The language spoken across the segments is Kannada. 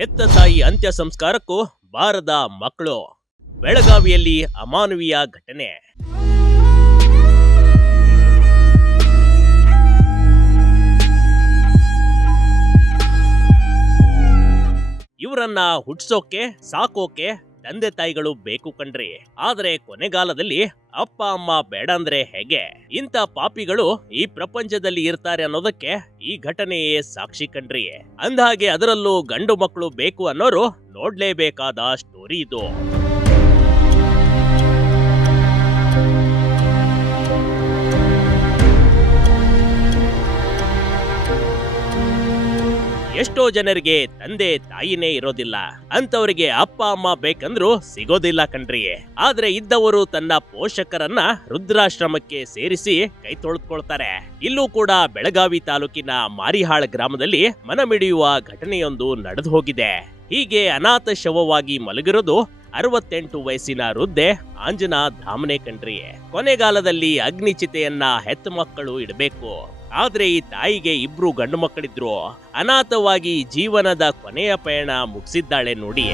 ಹೆತ್ತ ತಾಯಿ ಅಂತ್ಯ ಸಂಸ್ಕಾರಕ್ಕೂ ಬಾರದ ಮಕ್ಕಳು. ಬೆಳಗಾವಿಯಲ್ಲಿ ಅಮಾನವೀಯ ಘಟನೆ. ಇವರನ್ನ ಹುಟ್ಸೋಕೆ ಸಾಕೋಕೆ ತಂದೆ ತಾಯಿಗಳು ಬೇಕು ಕಣ್ರಿ. ಆದ್ರೆ ಕೊನೆಗಾಲದಲ್ಲಿ ಅಪ್ಪ ಅಮ್ಮ ಬೇಡ ಅಂದ್ರೆ ಹೇಗೆ? ಇಂಥ ಪಾಪಿಗಳು ಈ ಪ್ರಪಂಚದಲ್ಲಿ ಇರ್ತಾರೆ ಅನ್ನೋದಕ್ಕೆ ಈ ಘಟನೆಯೇ ಸಾಕ್ಷಿ ಕಣ್ರಿ. ಅಂದಹಾಗೆ ಅದರಲ್ಲೂ ಗಂಡು ಮಕ್ಕಳು ಬೇಕು ಅನ್ನೋರು ನೋಡ್ಲೇಬೇಕಾದ ಸ್ಟೋರಿ ಇದು. ಎಷ್ಟೋ ಜನರಿಗೆ ತಂದೆ ತಾಯಿನೇ ಇರೋದಿಲ್ಲ. ಅಂತವರಿಗೆ ಅಪ್ಪ ಅಮ್ಮ ಬೇಕಂದ್ರೂ ಸಿಗೋದಿಲ್ಲ ಕಣ್ರಿ. ಆದ್ರೆ ಇದ್ದವರು ತನ್ನ ಪೋಷಕರನ್ನ ವೃದ್ಧಾಶ್ರಮಕ್ಕೆ ಸೇರಿಸಿ ಕೈ ತೊಳೆದುಕೊಳ್ತಾರೆ. ಇಲ್ಲೂ ಕೂಡ ಬೆಳಗಾವಿ ತಾಲೂಕಿನ ಮಾರಿಹಾಳ ಗ್ರಾಮದಲ್ಲಿ ಮನಮಿಡಿಯುವ ಘಟನೆಯೊಂದು ನಡೆದು ಹೋಗಿದೆ. ಹೀಗೆ ಅನಾಥ ಶವವಾಗಿ ಮಲಗಿರೋದು 68 ವಯಸ್ಸಿನ ವೃದ್ಧೆ ಆಂಜನಾ ಧಾಮನೆ ಕಣ್ರಿ. ಕೊನೆಗಾಲದಲ್ಲಿ ಅಗ್ನಿಚಿತೆಯನ್ನ ಹೆತ್ತ ಮಕ್ಕಳು ಇಡಬೇಕು. ಆದ್ರೆ ಈ ತಾಯಿಗೆ 2 ಗಂಡು ಮಕ್ಕಳಿದ್ರು. ಅನಾಥವಾಗಿ ಜೀವನದ ಕೊನೆಯ ಪಯಣ ಮುಗಿಸಿದ್ದಾಳೆ ನೋಡಿ.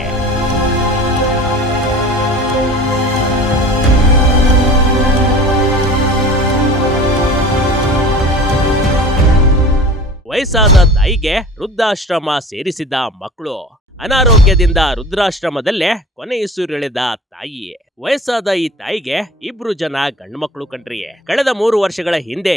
ವಯಸ್ಸಾದ ತಾಯಿಗೆ ವೃದ್ಧಾಶ್ರಮ ಸೇರಿಸಿದ ಮಕ್ಕಳು. ಅನಾರೋಗ್ಯದಿಂದ ವೃದ್ಧಾಶ್ರಮದಲ್ಲೇ ಕೊನೆಯುಸಿರೆಳೆದ ತಾಯಿ. ವಯಸ್ಸಾದ ಈ ತಾಯಿಗೆ 2 ಜನ ಗಂಡು ಮಕ್ಕಳು ಕಣ್ರಿ. ಕಳೆದ 3 ವರ್ಷಗಳ ಹಿಂದೆ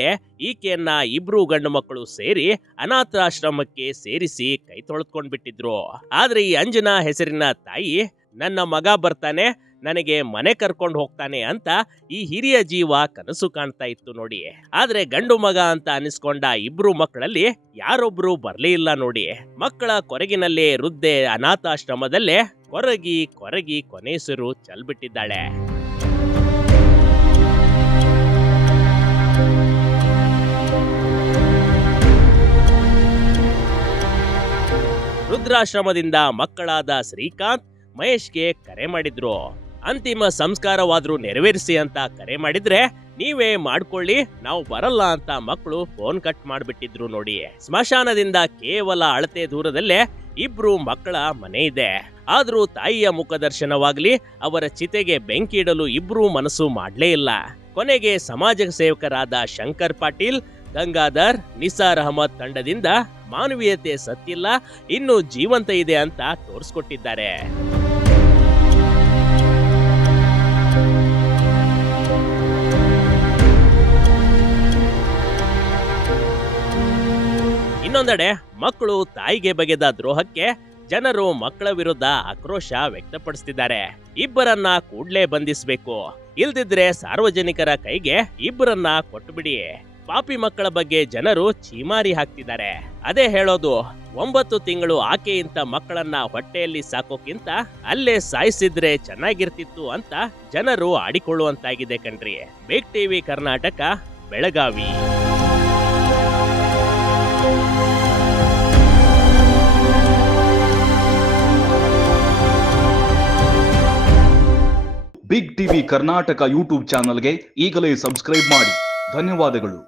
ಈಕೆಯನ್ನ 2 ಗಂಡು ಮಕ್ಕಳು ಸೇರಿ ಅನಾಥಾಶ್ರಮಕ್ಕೆ ಸೇರಿಸಿ ಕೈ ತೊಳೆದುಕೊಂಡ್ಬಿಟ್ಟಿದ್ರು. ಆದ್ರೆ ಈ ಅಂಜನಾ ಹೆಸರಿನ ತಾಯಿ ನನ್ನ ಮಗ ಬರ್ತಾನೆ, ನನಗೆ ಮನೆ ಕರ್ಕೊಂಡು ಹೋಗ್ತಾನೆ ಅಂತ ಈ ಹಿರಿಯ ಜೀವ ಕನಸು ಕಾಣ್ತಾ ಇತ್ತು ನೋಡಿ. ಆದ್ರೆ ಗಂಡು ಮಗ ಅಂತ ಅನಿಸ್ಕೊಂಡ 2 ಮಕ್ಕಳಲ್ಲಿ ಯಾರೊಬ್ರು ಬರ್ಲೇ ಇಲ್ಲ ನೋಡಿ. ಮಕ್ಕಳ ಕೊರಗಿನಲ್ಲೇ ವೃದ್ಧೆ ಅನಾಥಾಶ್ರಮದಲ್ಲೇ ಕೊರಗಿ ಕೊರಗಿ ಕೊನೆಯುಸಿರು ಚೆಲ್ಬಿಟ್ಟಿದ್ದಾಳೆ. ವೃದ್ಧಾಶ್ರಮದಿಂದ ಮಕ್ಕಳಾದ ಶ್ರೀಕಾಂತ್ ಮಹೇಶ್ಗೆ ಕರೆ ಮಾಡಿದ್ರು. ಅಂತಿಮ ಸಂಸ್ಕಾರವಾದ್ರೂ ನೆರವೇರಿಸಿ ಅಂತ ಕರೆ ಮಾಡಿದ್ರೆ ನೀವೇ ಮಾಡ್ಕೊಳ್ಳಿ, ನಾವು ಬರಲ್ಲ ಅಂತ ಮಕ್ಕಳು ಫೋನ್ ಕಟ್ ಮಾಡ್ಬಿಟ್ಟಿದ್ರು ನೋಡಿ. ಸ್ಮಶಾನದಿಂದ ಕೇವಲ ಅಳತೆ ದೂರದಲ್ಲೇ 2 ಮಕ್ಕಳ ಮನೆ ಇದೆ. ಆದ್ರೂ ತಾಯಿಯ ಮುಖದರ್ಶನವಾಗ್ಲಿ ಅವರ ಚಿತೆಗೆ ಬೆಂಕಿ ಇಡಲು 2 ಮನಸ್ಸು ಮಾಡ್ಲೇ ಇಲ್ಲ. ಕೊನೆಗೆ ಸಮಾಜ ಸೇವಕರಾದ ಶಂಕರ್ ಪಾಟೀಲ್, ಗಂಗಾಧರ್, ನಿಸಾರ್ ಅಹಮದ್ ತಂಡದಿಂದ ಮಾನವೀಯತೆ ಸತ್ತಿಲ್ಲ, ಇನ್ನು ಜೀವಂತ ಇದೆ ಅಂತ ತೋರಿಸ್ಕೊಟ್ಟಿದ್ದಾರೆ. ಇನ್ನೊಂದೆಡೆ ಮಕ್ಕಳು ತಾಯಿಗೆ ಬಗೆದ ದ್ರೋಹಕ್ಕೆ ಜನರು ಮಕ್ಕಳ ವಿರುದ್ಧ ಆಕ್ರೋಶ ವ್ಯಕ್ತಪಡಿಸುತ್ತಿದ್ದಾರೆ. 2ರನ್ನ ಕೂಡ್ಲೇ ಬಂಧಿಸಬೇಕು, ಇಲ್ದಿದ್ರೆ ಸಾರ್ವಜನಿಕರ ಕೈಗೆ 2ರನ್ನ ಕೊಟ್ಟುಬಿಡಿ. ಪಾಪಿ ಮಕ್ಕಳ ಬಗ್ಗೆ ಜನರು ಚೀಮಾರಿ ಹಾಕ್ತಿದ್ದಾರೆ. ಅದೇ ಹೇಳೋದು, 9 ತಿಂಗಳು ಆಕೆಯಿಂದ ಮಕ್ಕಳನ್ನ ಹೊಟ್ಟೆಯಲ್ಲಿ ಸಾಕೋಕ್ಕಿಂತ ಅಲ್ಲೇ ಸಾಯಿಸಿದ್ರೆ ಚೆನ್ನಾಗಿರ್ತಿತ್ತು ಅಂತ ಜನರು ಆಡಿಕೊಳ್ಳುವಂತಾಗಿದೆ ಕಣ್ರಿ. Big TV Karnataka, Belagavi. Big TV Karnataka YouTube ಚಾನಲ್ಗೆ ಈಗಲೇ ಸಬ್ಸ್ಕ್ರೈಬ್ ಮಾಡಿ. ಧನ್ಯವಾದಗಳು.